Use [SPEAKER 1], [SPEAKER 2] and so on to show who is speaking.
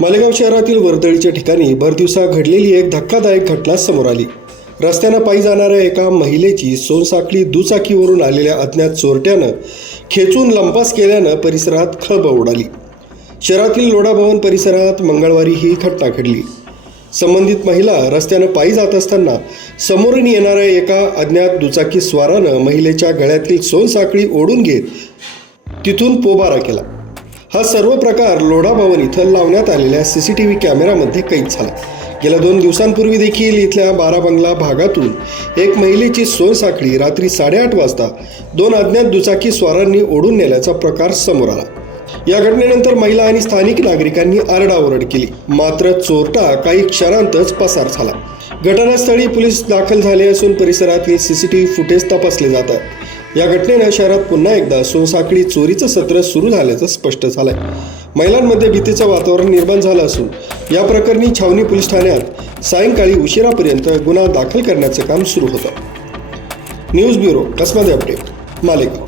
[SPEAKER 1] मालेगाव शहरातील वर्दळीच्या ठिकाणी भरदिवसा घडलेली एक धक्कादायक घटना समोर आली. रस्त्यानं पायी जाणाऱ्या एका महिलेची सोनसाखळी दुचाकीवरून आलेल्या अज्ञात चोरट्यानं खेचून लंपास केल्यानं परिसरात खळबळ उडाली. शहरातील लोढा भवन परिसरात मंगळवारी ही घटना घडली. संबंधित महिला रस्त्यानं पायी जात असताना समोरून येणाऱ्या एका अज्ञात दुचाकी स्वारानं महिलेच्या गळ्यातील सोनसाखळी ओढून घेत तिथून पोबारा केला. हा सर्व प्रकार लोढा भवन इथं लावण्यात आलेल्या सी सी टी व्ही कॅमेऱ्यामध्ये कैद झाला. गेल्या दोन दिवसांपूर्वी देखील इथल्या बारा बंगला भागातून एक महिलेची सोनसाखळी रात्री साडेआठ वाजता दोन अज्ञात दुचाकी स्वारांनी ओढून नेल्याचा प्रकार समोर आला. या घटनेनंतर महिला आणि स्थानिक नागरिकांनी आरडाओरड केली. मात्र चोरटा काही क्षणांतच पसार झाला. घटनास्थळी पोलीस दाखल झाले असून परिसरातील सीसीटीव्ही फुटेज तपासले जातात. या घटनेनं शहरात पुन्हा एकदा सोनसाखळी चोरीचं सत्र सुरू झाल्याचं स्पष्ट झालंय. महिलांमध्ये भीतीचं वातावरण निर्माण झालं असून या प्रकरणी छावणी पोलीस ठाण्यात सायंकाळी उशिरापर्यंत गुन्हा दाखल करण्याचं काम सुरू होतं. न्यूज ब्युरो कसमध्ये अपडेट? मालेगाव.